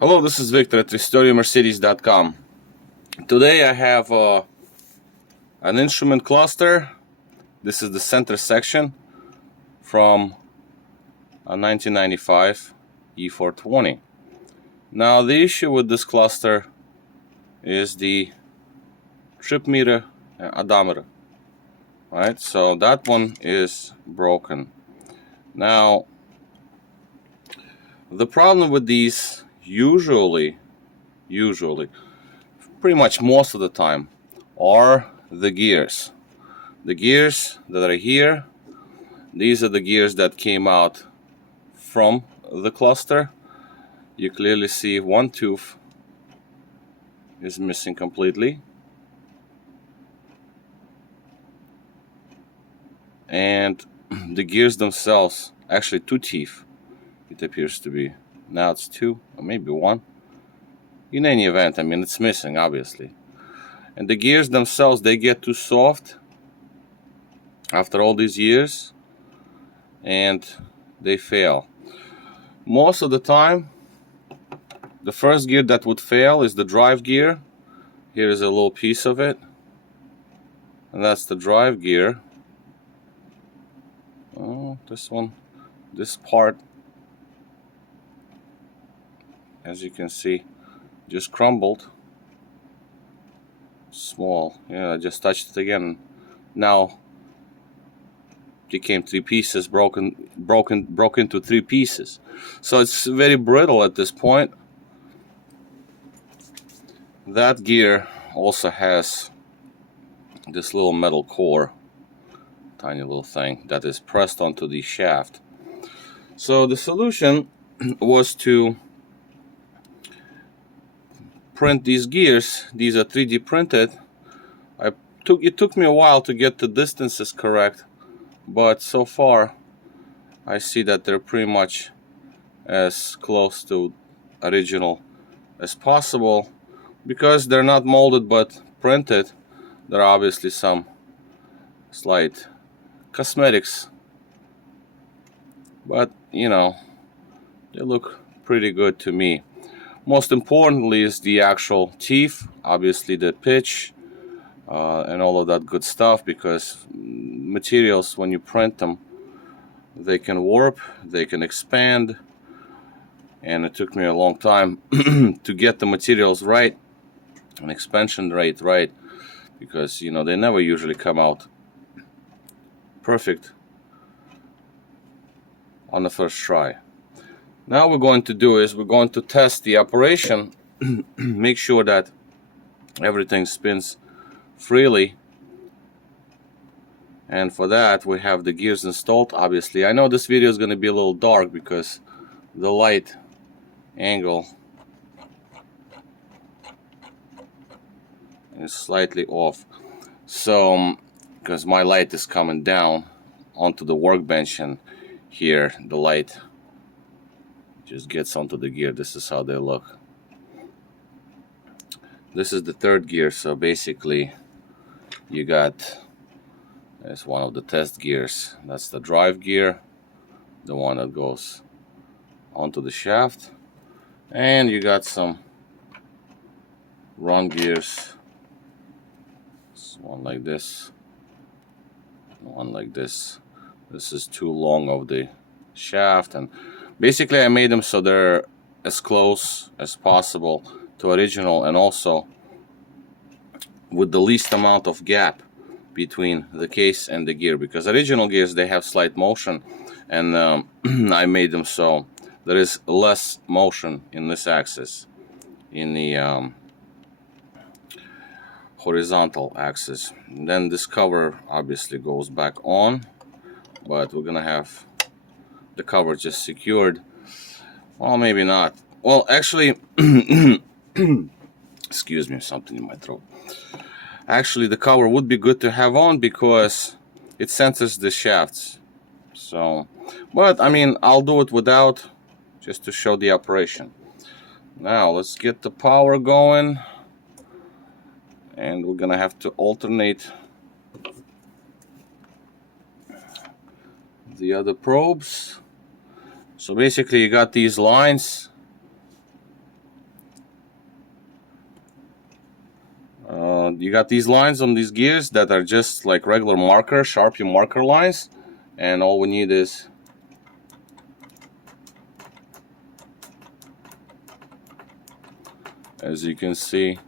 Hello, this is Victor at RestoreYourMercedes.com. Today I have an instrument cluster. This is the center section from a 1995 E420. Now the issue with this cluster is the trip meter and odometer. Right, so that one is broken. Now the problem with these usually pretty much most of the time are the gears. The gears that are here, these are the gears that came out from the cluster. You clearly see one tooth is missing completely. And the gears themselves, actually two teeth, it appears to be. Now it's two, or maybe one. In any event, I mean, it's missing, obviously. And the gears themselves, they get too soft after all these years, and they fail. Most of the time, the first gear that would fail is the drive gear. Here is a little piece of it, and that's the drive gear. Oh, this one, this part, as you can see, just crumbled. Small, yeah, I just touched it again. Now became three pieces, broke into three pieces. So it's very brittle at this point. That gear also has this little metal core, tiny little thing that is pressed onto the shaft. So the solution was to print these gears. These are 3D printed. It took me a while to get the distances correct, but so far I see that they're pretty much as close to original as possible. Because they're not molded but printed, there are obviously some slight cosmetics, but you know, they look pretty good to me. Most importantly is the actual teeth, obviously the pitch, and all of that good stuff, because materials, when you print them, they can warp, they can expand, and it took me a long time to get the materials right, an expansion rate right, because you know they never usually come out perfect on the first try. Now what we're going to do is we're going to test the operation, make sure that everything spins freely, and for that we have the gears installed. Obviously I know this video is going to be a little dark because the light angle is slightly off, so because my light is coming down onto the workbench, and here the light just gets onto the gear. This is how they look. This is the third gear, so basically you got, as one of the test gears, that's the drive gear, the one that goes onto the shaft, and you got some run gears, one like this, one like this. This is too long of the shaft, and basically I made them so they're as close as possible to original, and also with the least amount of gap between the case and the gear, because original gears, they have slight motion, and I made them so there is less motion in this axis, in the horizontal axis. And then this cover obviously goes back on, but we're gonna have the cover just secured. Well, maybe not. Well, actually, excuse me, something in my throat. Actually, the cover would be good to have on because it centers the shafts. So, but I mean, I'll do it without, just to show the operation. Now let's get the power going, and we're gonna have to alternate the other probes. So basically you got these lines You got these lines on these gears that are just like regular marker, Sharpie marker lines, and all we need is as you can see,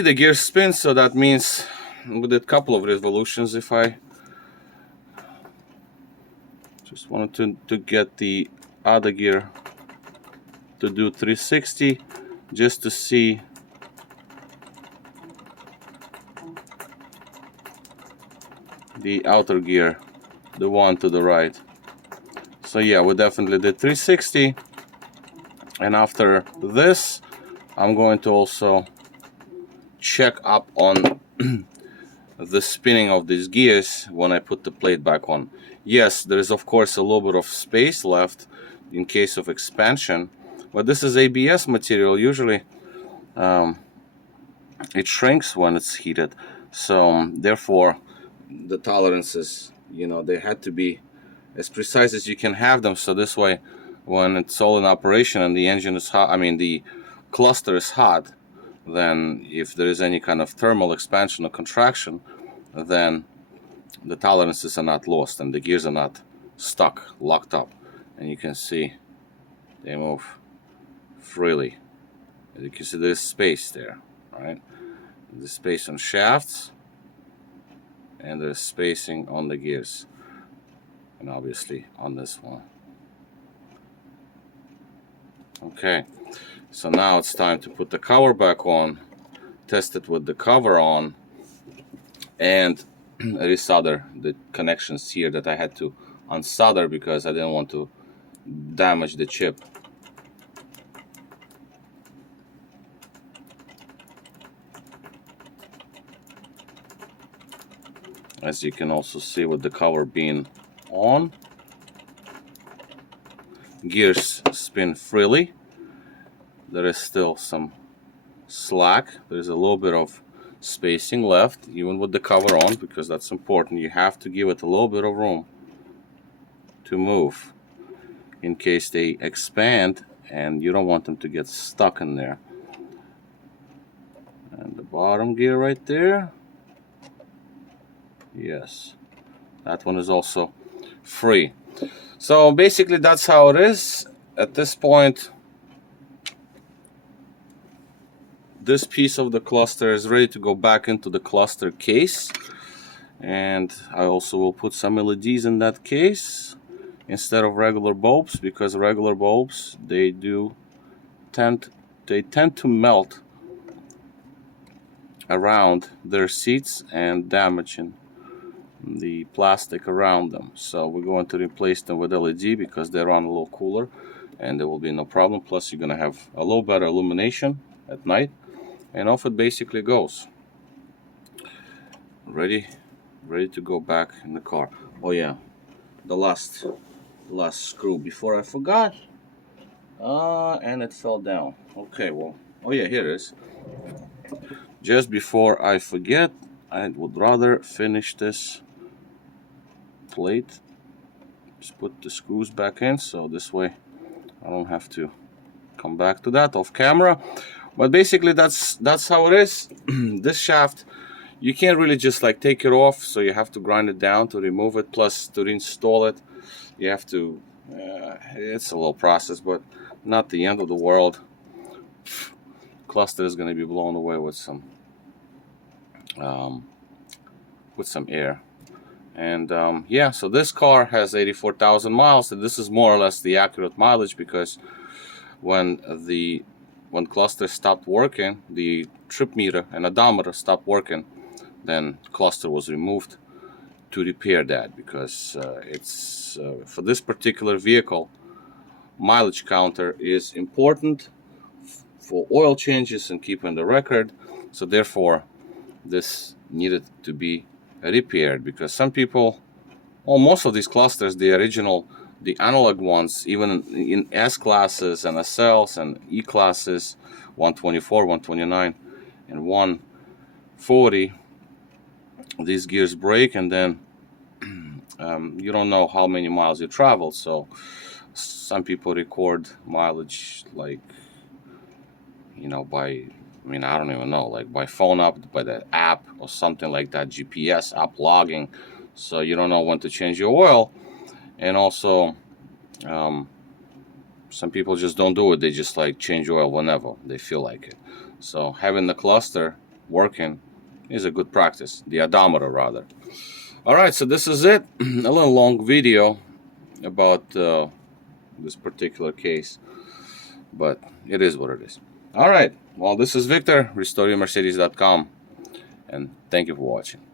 the gears spin, so that means we did a couple of revolutions. If I just wanted to get the other gear to do 360, just to see the outer gear, the one to the right. So yeah, we definitely did 360. And after this, I'm going to also check up on the spinning of these gears when I put the plate back on. Yes, there is of course a little bit of space left in case of expansion, but this is ABS material. Usually it shrinks when it's heated, so therefore the tolerances, they had to be as precise as you can have them, so this way when it's all in operation and the engine is hot, the cluster is hot, then if there is any kind of thermal expansion or contraction, then the tolerances are not lost and the gears are not stuck, locked up. And you can see they move freely. As you can see, there's space there, right? There's space on shafts and there's spacing on the gears, and obviously on this one. Okay, so now it's time to put the cover back on, test it with the cover on, and resolder the connections here that I had to unsolder because I didn't want to damage the chip. As you can also see with the cover being on, gears spin freely. There is still some slack. There's a little bit of spacing left even with the cover on, because that's important. You have to give it a little bit of room to move in case they expand and you don't want them to get stuck in there. And the bottom gear right there, yes, that one is also free. So basically that's how it is. At this point, this piece of the cluster is ready to go back into the cluster case, and I also will put some LEDs in that case instead of regular bulbs, because regular bulbs, they tend to melt around their seats and damaging the plastic around them. So we're going to replace them with LED because they run a little cooler and there will be no problem. Plus you're going to have a little better illumination at night, and off it basically goes. Ready to go back in the car. Oh yeah, the last screw before I forgot, and it fell down. Okay, well, oh yeah, here it is. Just before I forget, I would rather finish this plate. Just put the screws back in, so this way I don't have to come back to that off camera. But basically that's how it is. This shaft, you can't really just like take it off, so you have to grind it down to remove it. Plus to reinstall it, you have to, it's a little process, but not the end of the world. Cluster is going to be blown away with some air. And yeah, so this car has 84,000 miles, and this is more or less the accurate mileage, because when cluster stopped working, the trip meter and odometer stopped working, then cluster was removed to repair that, because it's for this particular vehicle, mileage counter is important for oil changes and keeping the record. So therefore this needed to be repaired, because some people, well, most of these clusters, the original, the analog ones, even in S classes and SLs and E classes, 124, 129 and 140, these gears break, and then you don't know how many miles you traveled. So some people record mileage like, by, I don't even know, like by phone up, by the app or something like that, GPS app logging. So you don't know when to change your oil. And also, um, some people just don't do it. They just like change oil whenever they feel like it. So having the cluster working is a good practice, the odometer rather. All right, so this is it. A little long video about this particular case, but it is what it is. All right, well, this is Victor, restoreyourmercedes.com, and thank you for watching.